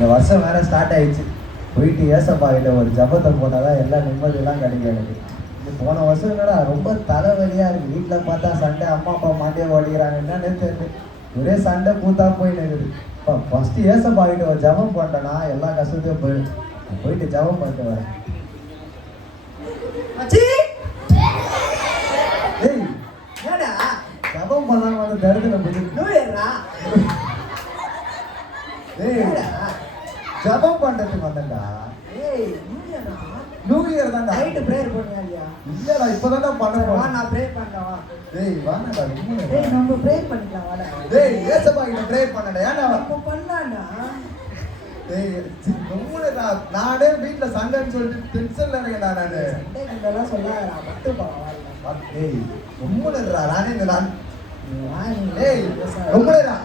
இந்த வருஷம் வேற ஸ்டார்ட் ஆயிடுச்சு. போயிட்டு ஏசப்பா கிட்ட ஒரு ஜபத்தை போட்டாதான் எல்லாம் நிம்மதியெல்லாம் கிடைக்கும் எனக்கு. இது போன வருஷம் என்னடா ரொம்ப தலைவலியா இருக்கு. வீட்டில் பார்த்தா சண்டை, அம்மா அப்பா மாட்டியே ஓடிக்கிறாங்க, என்னன்னு தெரியல. ஒரே சண்டை கூத்தா போயின்னு இருக்குது. இப்போ ஃபர்ஸ்ட் ஏசப்பா கிட்ட ஒரு ஜபம் போட்டேன்னா எல்லா கஷ்டத்தையும் போயிடும். போயிட்டு ஜபம் பண்ணிட்டு வரேன். ஏய் ஏடா ஜபம் பண்ணாம வந்து தருதுல போயிட்டு ஜபம் பண்றதுக்கு வந்தேன்டா. நியூ இயர் தான்டா. நைட் பிரேயர் பண்ணியா இல்லையா? இல்லடா இப்பதான்டா பண்ண வா நான் ப்ரே பண்றேன். டேய் வாடா டேய் நம்ம ப்ரே பண்ணிக்கலாம் வாடா. டேய் ஏசப்பா கிட்ட ப்ரே பண்ணடா. ஏன்டா அப்ப பண்ணானா? டேய் உம்முடா நானே வீட்ல சண்டைன்னு சொல்லிட்டு டென்ஷன்ல இருக்கேன்டா நானு. சண்டை இதெல்லாம் சொல்லாதடா. பட்டு போறா. டேய் உம்முடா நானே இந்த நான் டேய் உம்முடா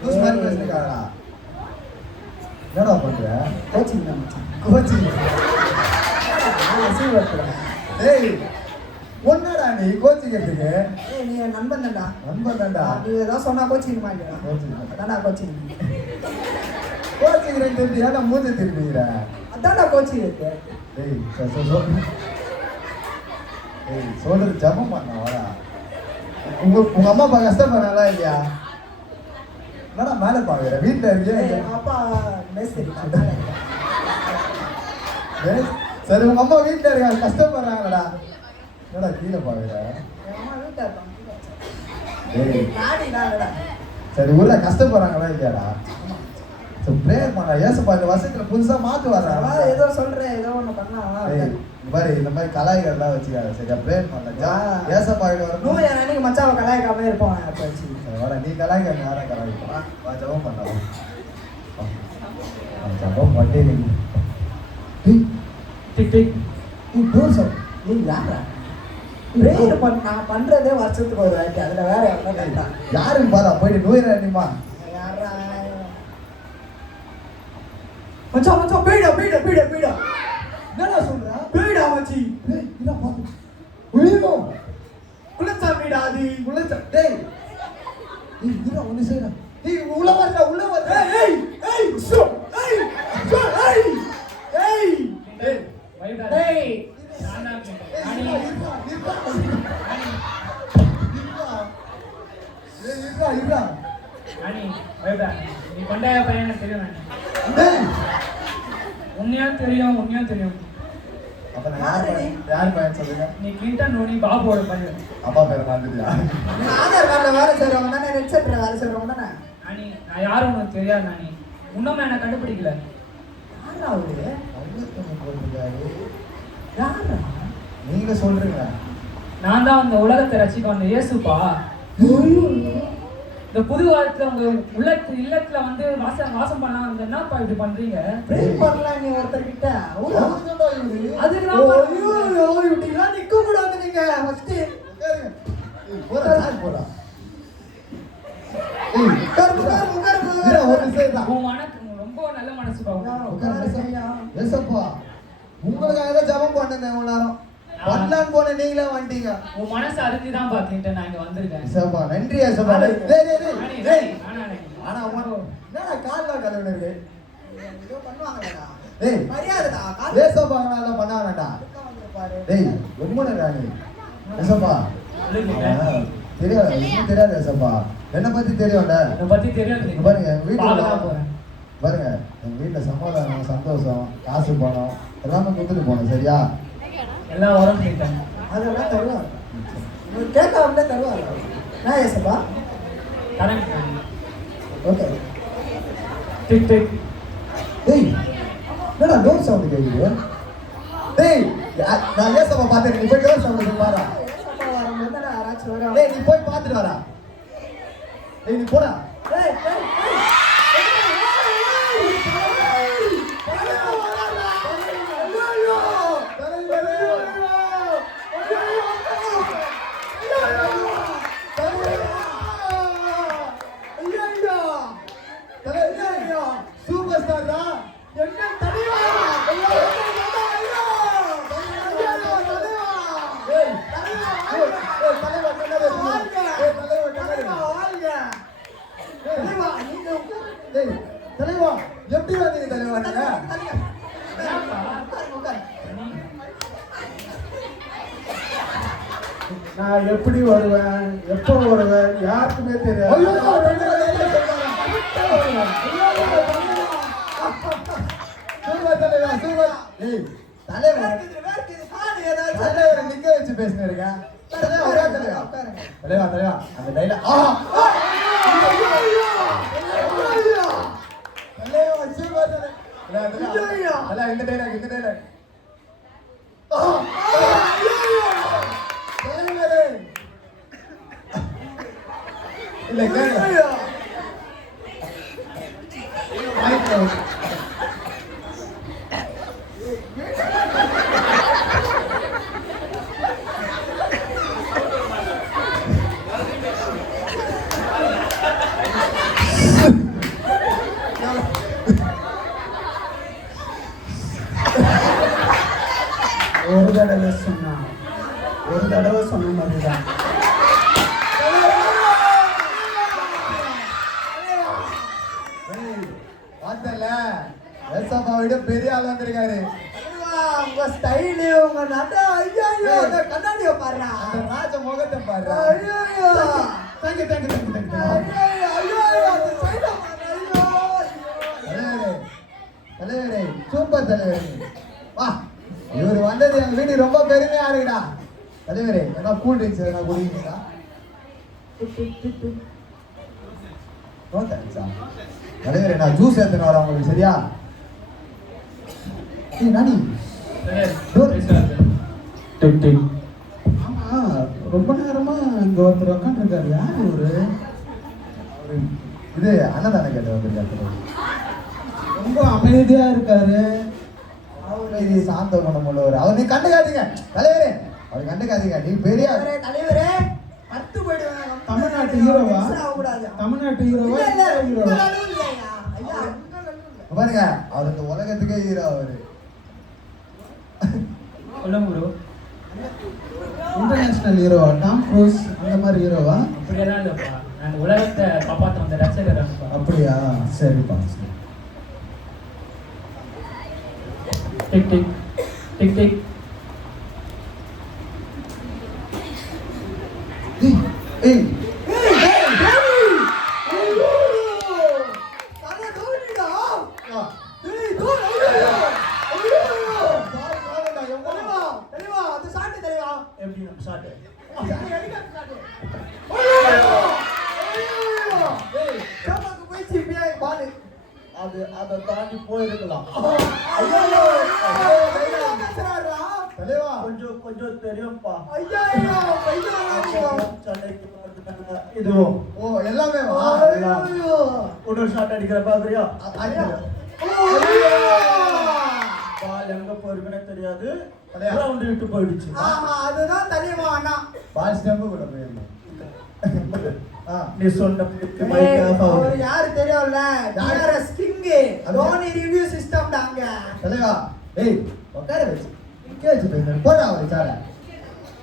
லூஸ் மேன் பேசுறடா. என்னடா பண்ற? கோச்சிங் தான் மச்சான். கோச்சிங். டேய் ஒன்னடா நீ கோச்சிங் எடுத்துக்க. ஏய் நீ நண்பன் தான்டா. நண்பன் தான்டா. நீ ஏதோ சொன்னா கோச்சிங் மாட்டடா. கோச்சிங் அதான்டா கோச்சிங். கோச்சிங் ரெண்டு ஏன்டா மூஞ்சி திருப்பிற? அதான்டா கோச்சிங் இருக்கு. டேய் டேய் சொல்றது ஜபம் பண்ணா வாடா. உங்க அம்மா அப்பா கஷ்டப்படுறாங்களா இல்லையா? என்னடா மேலே பாக்குற? வீட்டுல இருக்கியா? அப்பா மேஸ்திரி. சரி உங்க அம்மா வீட்டுல இருக்காங்க, கஷ்டப்படுறாங்கடா. என்னடா கீழே பாக்குற? அம்மா வீட்ல இருக்காங்க. டேய் நாடி நாடா. சரி ஊர்ல கஷ்டப்படுறாங்களா இல்லையாடா? சரி பிரேயர் பண்ணா. ஏசப்பா இந்த வருஷத்துல புதுசா மாத்து வர்றா. ஏதோ சொல்றேன், ஏதோ ஒண்ணு பண்ணா. இந்த மாதிரி இந்த மாதிரி கலாய்கள்லாம் வச்சுக்காத. சரியா பிரேயர் பண்ணா. ஏசப்பா கிட்ட வர நூ எனக்கு மச்சாவை கலாய்க்காம இருப்போம். வர நீ கலாய்க்க யாரும் கலாய்க்கலாம். வா ஜபம் பண்ணலாம். ஜபம் பண்ணி டிக் டிக் நீ போசம் நீ யாரா? பிரேயர் பண்ணா பண்றதே வருஷத்துக்கு ஒரு வாட்டி. அதுல வேற என்ன யாருன்னு பாரா போயிட்டு நோயிரா நீமா. யாரா மச்சான் மச்சான் பீடா பீடா பீடா பீடா. என்னடா சொல்ற? பீடா மச்சி. டேய் இத பாத்து. உயிரோ. குலச்சா பீடா அது. குலச்சா டேய். நீ இத ஒண்ணு செய்யற. டேய் உள்ள வர உள்ள வர. ஏய் ஏய் சோ ஏய் சோ ஏய் ஏய் டேய் வைடா டேய் நானா நீ இருடா. நானி வைடா நீ கொண்டாய பையன் தெரியும் நானி. டேய் உன்னையா தெரியும். அப்ப நான் யார் பையன் சொல்லுங்க? நீ கிளின்டன் நோனி பாபுவோட பையன். அப்பா பேர் மாத்திட்டியா? நீ ஆதார் கார்டுல வேற செய்றவங்க தானே, ரெட் செட்ல வேற செய்றவங்க தானே. நானி நான் யாரும் உனக்கு தெரியாது நானி. இன்னும் என்ன கண்டுபிடிக்கல. யாரா அவரு? யாரா? நீங்க சொல்றீங்க. நான் தான் அந்த உலகத்தை ரசிக்க வந்த இயேசுப்பா. இந்த புது வாழ்த்துல உங்க இல்லத்துல வந்து வாசம் பண்ணலாம். என்னப்பா இப்படி பண்றீங்க? பிரேக் பண்ணலாம் நீ ஒருத்தர் கிட்ட. அதுதான் இப்படிலாம் நிக்க கூடாது நீங்க. ஃபர்ஸ்ட் போடா. உன் மனக்கு ரொம்ப நல்ல மனசுப்பா. ஏசப்பா உங்களுக்காக தான் ஜபம் பண்ணேன் இவ்வளவு நேரம். பண்ணலான்னு போன நீங்களே வந்துட்டீங்க. உன் மனசு அறிஞ்சுதான் பாத்துக்கிட்டேன் நான் இங்க வந்திருக்கேன். ஏசப்பா நன்றி ஏசப்பா. டேய் ஆனா என்னடா கால்ல கலவன இருக்கு. ஏதோ பண்ணுவாங்கடா. டேய் மரியாதைடா. ஏசப்பா எல்லாம் பண்ணானடா. டேய் உம்மனடா நீ. ஏசப்பா தெரியாது எனக்கு தெரியாது. ஏசப்பா என்ன பத்தி தெரியும்ல. என்ன பத்தி தெரியாது. பாருங்க வீட்டுல போறேன். பாருங்க எங்க வீட்டுல சமாதானம், சந்தோஷம், காசு, பணம் எல்லாமே கொடுத்துட்டு போனோம். சரியா? எல்லாம் வரும் கேட்டேன். அதெல்லாம் தருவாங்க. நீ கேட்காமலே தருவாங்க. நான் ஏசப்பா கரெக்ட். ஓகே. Tick tick. டேய் என்னடா டோர் சவுண்ட் கேக்குது? டேய் நான் ஏசப்பா பாத்துட்டு நீ போய் டோர் சவுண்ட் பாரு. ஏசப்பா வரும்போது நான் யாராச்சும் வர. டேய் நீ போய் பாத்துட்டு வரா. டேய் நீ போடா. ஏய் ஏய் சூப்பர் ஸ்டார் என்ன தனியா தலைவா எப்படி வந்தீங்க தலைவா நீங்க? நான் எப்படி வருவேன், எப்போ வருவேன், யாருக்குமே தெரியாது. ஐயோ, சூப்பர் தலைவா, சூப்பர். ஏய், தலைவர் தலைவரை நிக்க வச்சு பேசினிருக்க. தலைவா, தலைவா, தலைவா, அந்த டைலாக். தலைவா, சூப்பர் தலைவா. தலைவா, இந்த டைலாக், இந்த டைலாக். தலைவரே. இல்ல, கேளுங்க. ஒரு தடவை சொன்ன மாதிரிதான். பார்த்தல எஸ்அப்பாவிட பெரிய ஆள் வந்திருக்காரு. உங்க ஸ்டைலு உங்க நடை ஐயோ அந்த கண்ணாடியை பாருடா அந்த ராஜ முகத்தை பாரு. ஐயோ தேங்க்யூ தேங்க்யூ தேங்க்யூ தேங்க்யூ. ஐயோ அந்த சைடா பாரு ஐயோ தலைவரே, தலைவரே, சூப்பர் தலைவரே. வா, இவர் வந்தது எங்க வீட்டுக்கு ரொம்ப பெருமையா இருக்குடா. தலைவரே, என்ன கூல் ட்ரிங்க்ஸ் எதனா குடிக்கிறீங்களா? நோ தேங்க்ஸா. தலைவரே, நான் ஜூஸ் எடுத்துன்னு வரேன் உங்களுக்கு, சரியா? ஏய் நானி, டிக் டிக். ஆமா, ரொம்ப நேரமா இங்க ஒருத்தர் உட்காந்துருக்காரு. யார் இவரு? இது அன்னதானம் கேட்டு வந்திருக்காரு. ரொம்ப அமைதியா இருக்காரு. அவரு இது சாந்த குணம் உள்ளவர். அவர் நீ கண்டுக்காதீங்க தலைவரே, அவர் கண்டுக்காதீங்க. நீ பெரிய தலைவரே பத்து போயிடுவாங்க. தமிழ்நாட்டு ஹீரோவா? தமிழ்நாட்டு ஹீரோவா? ஹீரோவா? பாருங்க, அவர் இந்த உலகத்துக்கே ஹீரோ. அவரு இன்டர்நேஷனல் ஹீரோவா? டாம் க்ரூஸ் அந்த மாதிரி ஹீரோவா? அப்படியெல்லாம் இல்லப்பா, நான் உலகத்தை காப்பாற்ற வந்த ரசிகர். அப்படியா? சரிப்பா. Tick tick tick tick. ஏய் எப்படி நம்ம ஷாட்டு? அது அதை தாண்டி போயிருக்கலாம். தலைவா, கொஞ்சம் கொஞ்சம் தெரியும்ப்பா. இதுவும் ஓ எல்லாமே வா. ஒரு ஷாட் அடிக்கிற பாக்குறியா? ஐயோ, பால் எங்க போயிருக்குன்னு தெரியாது, தலையா. கிரவுண்ட் விட்டு போயிடுச்சு. அதுதான் தலைவா அண்ணா. பால் ஸ்டெம்பு கூட போயிருந்தோம். நீ சொன்ன அவர் யாரு தெரியும்ல? TRS king Dhoni review system தாங்க. தலைவா, ஏய் உட்கார வச்சு நிக்க வச்சு பேசுறேன். போடா அவரு சார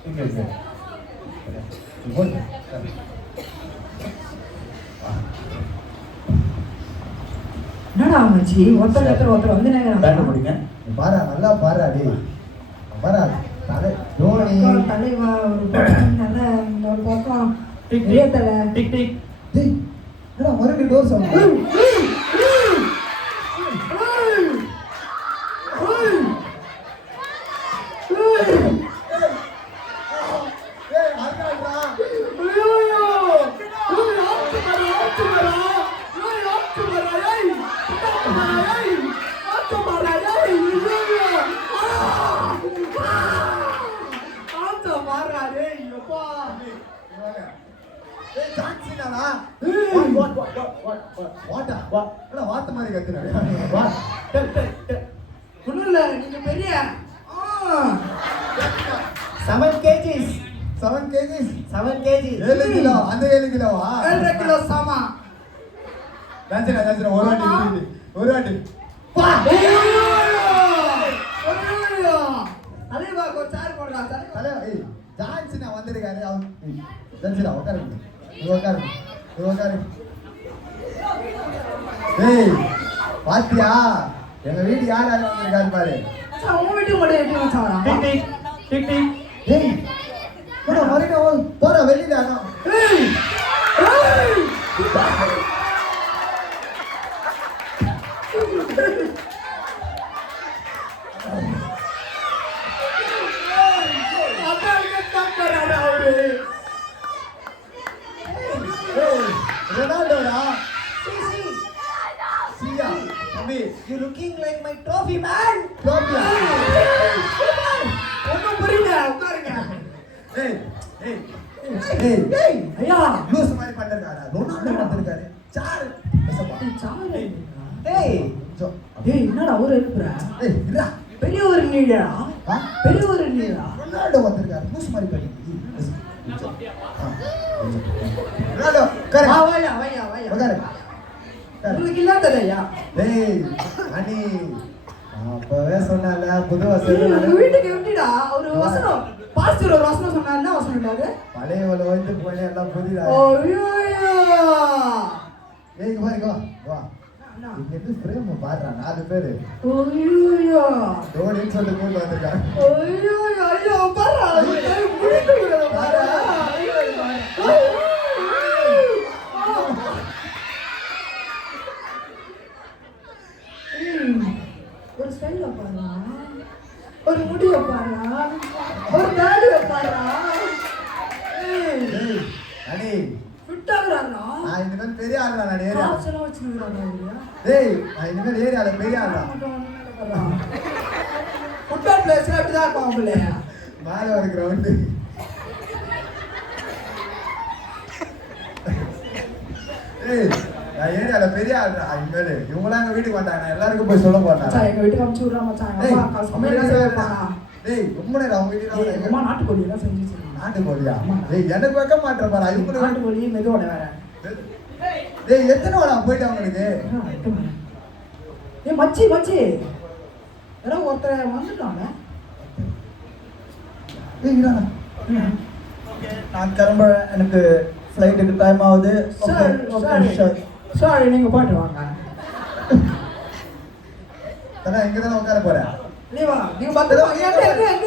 இங்க இருக்கு. போடு. என்னடா மச்சி ஒருத்தர் வந்து பேட் பிடிங்க. பாரா, நல்லா பாரா டேய். பாரா, தலை தோனி தலைவா ஒரு பக்கம் நல்ல ஒரு பக்கம் டிக் பெரிய டிக் தலை. Tick tick. டேய் என்னடா மறுபடியும் டோர் சவுண்ட்? வாத்த மாதிரி கத்துறாரு. ஒண்ணும் இல்ல, நீங்க பெரிய 7 kgs 7 kgs 7 kg 7 கிலோ. அந்த 7 கிலோவா? 7 கிலோ சாமா. நஞ்சனா ஒரு வாட்டி ஒரு வாட்டி பா தலைவா ஒரு சார் போடுறா தலைவா. ஏய் ஜான்சினா வந்திருக்காரு. அவன் ஜான்சினா உட்காருங்க. நீ உட்காரு. ஏய் பாத்தியா எங்க வீடு யார் யார் வந்திருக்காரு பாரு. மச்சான் உன் வீட்டுக்கு மட்டும் எப்படி மச்சான் வரா? Tick tick tick tick. டேய் போடா மறுபடியும் போற வெளியில அண்ணா. ஏய் ஏய் ரொனால்டோடா. see சியா தம்பி you looking like my trophy man. தோப்பியா. ஒண்ணும் புரியல உட்காருங்க. ஏய் ஏய் ஏய் ஏய் ஐயா லூஸ் மாதிரி பண்ணிருக்காரா. ரொனால்டோ வந்திருக்காரு. சார் பேசப்பா. சாமி ஏய் ஜோ ஏய் என்னடா ஒரு எழுப்புற? ஏய் இல்ல பெரிய ஒரு நீடா ஆ பெரிய ஒரு நீடா. ரொனால்டோ வந்திருக்காரு. லூஸ் மாதிரி பண்ணி. Ronaldo correct. வா வாயா வாயா வாயா. உட்காரு. உங்களுக்கு இல்லாதது ஐயா. டேய் அனி அப்பவே சொன்னால புது வசதி உங்க வீட்டுக்கு எப்படிடா ஒரு வசனம் பாஸ்டர் ஒரு வசனம் சொன்னாரு. என்ன வசனம் அது? பழைய வந்து போய் எல்லாம் புதிதா. ஐயோ ஏய் இங்க பாருங்க வா இங்க இருந்து ஃப்ரேம் பாடுறா 4 பேரு ஐயோ டோனின்னு சொல்லிட்டு கூட்டு வந்திருக்காங்க. ஐயோ ஐயோ பாரா முடிட்டு பாரா. ஒரு ஸ்டைல பாரா ஒரு முடிய பாரா ஒரு தாடிய பாரா. ஏய் அனி விட்டாங்கறானா நான் இனிமேல் பெரிய ஆளுடா நான் ஏரியா. ஆப்ஷன் வச்சிருக்கானே இல்லையா? டேய் நான் இனிமேல் ஏரியால பெரிய ஆளுடா. ஃபுட்பால் பிளேயர்ஸ் அப்படிதான் இருப்பாங்க போல. மேல ஒரு கிரவுண்ட். ஏய் நான் ஏரியால பெரிய ஆளுடா இனிமேல். இவங்களாம் எங்க வீட்டுக்கு வந்தாங்க. நான் எல்லாருக்கும் போய் சொல்ல போறேன். மச்சான் எங்க வீட்டுக்கு அனுப்பிச்சு விடுறா மச்சான். எங்க அம்மா அக்கா சமையல் செய்வாங்க. டேய் ரொம்ப நேரம் அவங்க வீட்டுல எங்க வந்து அம்மா நாட்டுக்கோழி எல்லாம் செஞ்சு வச்சிருக்காங்க. நாட்டுக்கோழியா? டேய் எனக்கு வைக்க மாட்டேன் பாரு. இவங்களுக்கு நாட்டுக்கோழி மெதுவோட வேற. டேய் எத்தனை வாடா போயிட்டு அவங்களுக்கு? ஏய் மச்சி மச்சி யாரோ ஒருத்தர் வந்துட்டாங்க. ஏய் இரானா. நான் கிளம்புறேன், எனக்கு ஃப்ளைட்டுக்கு டைம் ஆகுது. சார் சாரி நீங்க பாட்டு வாங்க. தல இங்க தான் உட்கார போறேன். நீவா நீங்க வந்து எங்க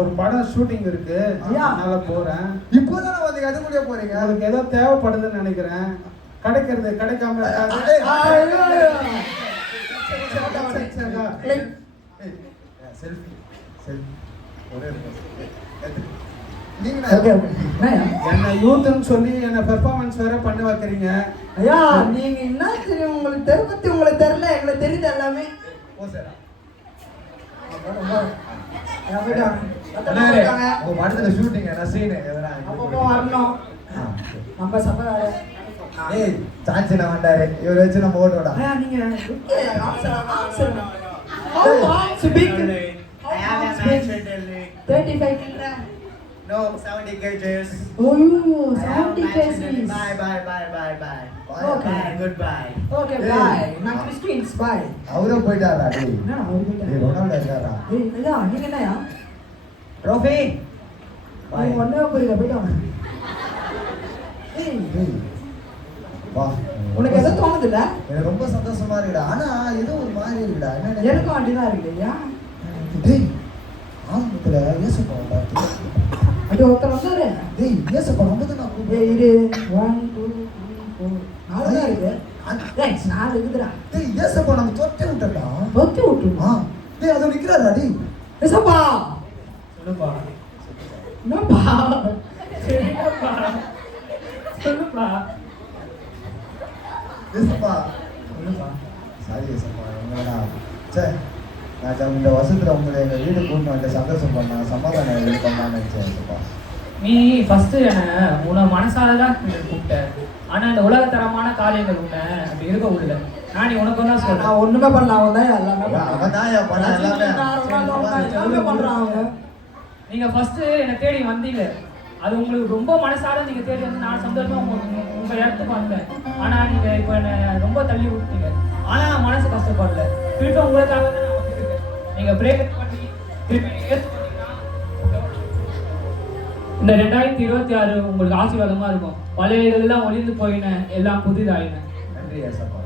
ஒரு படம் ஷூட்டிங் இருக்கு, அதனால போறேன். இப்போதான் வந்து அது முடிய போறீங்க. உங்களுக்கு ஏதோ தேவைப்படுதுன்னு நினைக்கிறேன். கிடைக்கிறது கிடைக்காம இருக்காது. செல்ஃபி செல்ஃபி ஒரே நீங்க ஓகே ஓகே என்ன யூத்னு சொல்லி என்ன பெர்ஃபார்மன்ஸ் வேற பண்ண வைக்கிறீங்க. ஐயா நீங்க என்ன தெரியும் உங்களுக்கு தெரு பத்தி உங்களுக்கு தெரியல எங்களுக்கு தெரியுது எல்லாமே. ஓ சார் உங்க படத்துல ஷூட்டிங் என்ன சீன் எதனா அப்பப்போ வரணும் நம்ம சபை. ஏய் சான்ஸ் நான் வந்தாரு இவர் வச்சு நம்ம ஓட்டோடா. நீங்க answer How long speak? I have a match with Delhi. 35 kg. No, 70 kgs. Oh, I have 70 a match with Delhi. kg. Bye, bye, bye, bye, bye. Okay. Bye, goodbye. Okay, bye. நான் Christians bye. அவரே போயிட்டாரா டேய்? என்ன அவரு டேய் Ronaldo இருக்காரா? ஏய் ஐயா நீங்க என்னயா? Trophy. நீ ஒண்ணே போறீங்க போய்டாங்க. ஏய் டேய் வா உனக்கு எது தோணுதுல? எனக்கு ரொம்ப சந்தோஷமா இருக்குடா. ஆனா ஏதோ ஒரு மாதிரி இருக்குடா. என்ன எனக்கும் அப்படிதான் இருக்கு ஐயா. டேய் ஆம்பத்துல ஏசப்பா பாத்து. அது ஒருத்தர் வந்தாரு. டேய் ஏசப்பா ரொம்ப தான் ஏய் இரு 1 2 3 4 நாலு தான் இருக்கு. ஏய் நாலு இருக்குடா. டேய் ஏசப்பா நம்ம தொட்டி விட்டடா. ஒத்தி விட்டுமா? டேய் அது நிக்கறாரா டேய்? ஏசப்பா சொல்லுப்பா என்னப்பா? சரிப்பா சொல்லுப்பா ஏசப்பா சொல்லுப்பா. சாரி ஏசப்பா என்னடா சே நான் இந்த வருஷத்துல உங்களை எங்க வீடு கூட்டிட்டு வந்து சந்தோஷம் பண்ண சமாதானம் இது பண்ணலாம்னு நினைச்சேன் ஏசப்பா. நீ ஃபர்ஸ்ட் என்ன உன மனசால தான் கூப்பிட்ட. ஆனா இந்த உலகத்தரமான காரியங்கள் உன்னை அப்படி இருக்க விடல. நான் நீ உனக்கு தான் சொல்றேன். நான் ஒண்ணுமே பண்ணல அவன் தான் எல்லாமே அவன் தான் ஏன் பண்ண எல்லாமே. எல்லாமே பண்றான் அவன். நீங்க ஃபர்ஸ்ட் என்னை தேடி வந்தீங்க. அது உங்களுக்கு ரொம்ப மனசார நீங்க தேடி வந்து நான் சந்தோஷமா உங்க இடத்துக்கு வந்தேன். ஆனா நீங்க இப்போ என்ன ரொம்ப தள்ளி விட்டீங்க. ஆனா நான் மனசு கஷ்டப்படல. திருப்பி உங்களுக்காக தான் நான் வந்துருக்கேன். நீங்க பிரேக் பண்ணி திருப்பி நீங்க ஏத்துக்கிட்டீங்கன்னா இந்த 2026 உங்களுக்கு ஆசீர்வாதமா இருக்கும். பழைய இதெல்லாம் ஒளிந்து போயின எல்லாம் புதிதாயின. நன்றி ஏசப்பா.